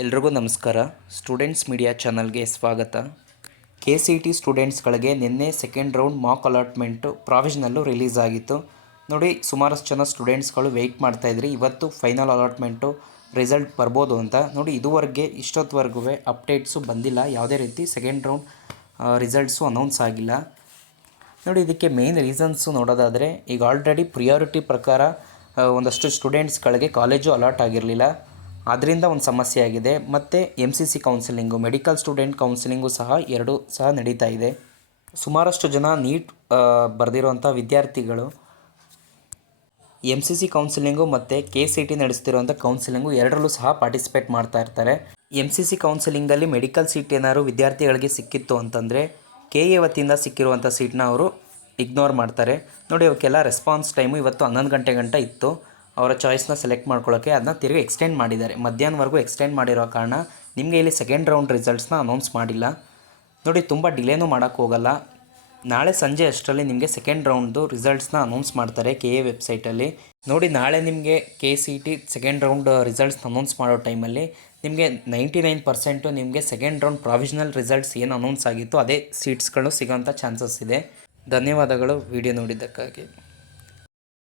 ಎಲ್ರಿಗೂ ನಮಸ್ಕಾರ. Students media ಚಾನಲ್ಗೆ ಸ್ವಾಗತ. KCET ಸ್ಟೂಡೆಂಟ್ಸ್ಗಳಿಗೆ ನಿನ್ನೆ second round mock allotment provisional release ಆಗಿತ್ತು. ನೋಡಿ, ಸುಮಾರಷ್ಟು ಜನ ಸ್ಟೂಡೆಂಟ್ಸ್ಗಳು ವೆಯ್ಟ್ ಮಾಡ್ತಾಯಿದ್ರಿ ಇವತ್ತು ಫೈನಲ್ ಅಲಾಟ್ಮೆಂಟು ರಿಸಲ್ಟ್ ಬರ್ಬೋದು ಅಂತ. ನೋಡಿ, ಇದುವರೆಗೆ ಇಷ್ಟೊತ್ತವರೆಗೂ ಅಪ್ಡೇಟ್ಸು ಬಂದಿಲ್ಲ. ಯಾವುದೇ ರೀತಿ ಸೆಕೆಂಡ್ ರೌಂಡ್ ರಿಸಲ್ಟ್ಸು ಅನೌನ್ಸ್ ಆಗಿಲ್ಲ. ನೋಡಿ, ಇದಕ್ಕೆ ಮೇನ್ ರೀಸನ್ಸು ನೋಡೋದಾದರೆ, ಈಗ ಆಲ್ರೆಡಿ ಪ್ರಿಯಾರಿಟಿ ಪ್ರಕಾರ ಒಂದಷ್ಟು ಸ್ಟೂಡೆಂಟ್ಸ್ಗಳಿಗೆ ಕಾಲೇಜು ಅಲಾಟ್ ಆಗಿರಲಿಲ್ಲ. ಅದರಿಂದ ಒಂದು ಸಮಸ್ಯೆ ಆಗಿದೆ. ಮತ್ತು MCC counselling, medical student counselling ಸಹ ಎರಡೂ ಸಹ ನಡೀತಾ ಇದೆ. ಸುಮಾರಷ್ಟು ಜನ ನೀಟ್ ಬರೆದಿರುವಂಥ ವಿದ್ಯಾರ್ಥಿಗಳು MCC ಕೌನ್ಸಿಲಿಂಗು ಮತ್ತು KCET ನಡೆಸ್ತಿರುವಂಥ ಕೌನ್ಸಿಲಿಂಗು ಎರಡರಲ್ಲೂ ಸಹ ಪಾರ್ಟಿಸಿಪೇಟ್ ಮಾಡ್ತಾ ಇರ್ತಾರೆ. MCC ಕೌನ್ಸಿಲಿಂಗಲ್ಲಿ ಮೆಡಿಕಲ್ ಸೀಟ್ ಏನಾದ್ರು ವಿದ್ಯಾರ್ಥಿಗಳಿಗೆ ಸಿಕ್ಕಿತ್ತು ಅಂತಂದರೆ KA ವತಿಯಿಂದ ಸಿಕ್ಕಿರುವಂಥ ಸೀಟ್ನ ಅವರು ಇಗ್ನೋರ್ ಮಾಡ್ತಾರೆ. ನೋಡಿ, ಅವಕ್ಕೆಲ್ಲ ರೆಸ್ಪಾನ್ಸ್ ಟೈಮು ಇವತ್ತು 11 ಗಂಟೆ ಇತ್ತು ಅವರ ಚಾಯ್ಸ್ನ ಸೆಲೆಕ್ಟ್ ಮಾಡ್ಕೊಳ್ಳೋಕ್ಕೆ. ಅದನ್ನ ತಿರುಗಿ ಎಕ್ಸ್ಟೆಂಡ್ ಮಾಡಿದ್ದಾರೆ, ಮಧ್ಯಾಹ್ನವರೆಗೂ ಎಕ್ಸ್ಟೆಂಡ್ ಮಾಡಿರೋ ಕಾರಣ ನಿಮಗೆ ಇಲ್ಲಿ ಸೆಕೆಂಡ್ ರೌಂಡ್ ರಿಸಲ್ಟ್ಸ್ನ ಅನೌನ್ಸ್ ಮಾಡಿಲ್ಲ. ನೋಡಿ, ತುಂಬ ಡಿಲೇನೂ ಮಾಡೋಕ್ಕೆ ಹೋಗಲ್ಲ. ನಾಳೆ ಸಂಜೆ ಅಷ್ಟರಲ್ಲಿ ನಿಮಗೆ ಸೆಕೆಂಡ್ ರೌಂಡ್ದು ರಿಸಲ್ಟ್ಸ್ನ ಅನೌನ್ಸ್ ಮಾಡ್ತಾರೆ KA ವೆಬ್ಸೈಟಲ್ಲಿ. ನೋಡಿ, ನಾಳೆ ನಿಮಗೆ KCET ಸೆಕೆಂಡ್ ರೌಂಡ್ ರಿಸಲ್ಟ್ಸ್ನ ಅನೌನ್ಸ್ ಮಾಡೋ ಟೈಮಲ್ಲಿ ನಿಮಗೆ 99% ನಿಮಗೆ ಸೆಕೆಂಡ್ ರೌಂಡ್ ಪ್ರಾವಿಷನಲ್ ರಿಸಲ್ಟ್ಸ್ ಏನು ಅನೌನ್ಸ್ ಆಗಿತ್ತು ಅದೇ ಸೀಟ್ಸ್ಗಳು ಸಿಗೋಂಥ ಚಾನ್ಸಸ್ ಇದೆ. ಧನ್ಯವಾದಗಳು ವಿಡಿಯೋ ನೋಡಿದ್ದಕ್ಕಾಗಿ.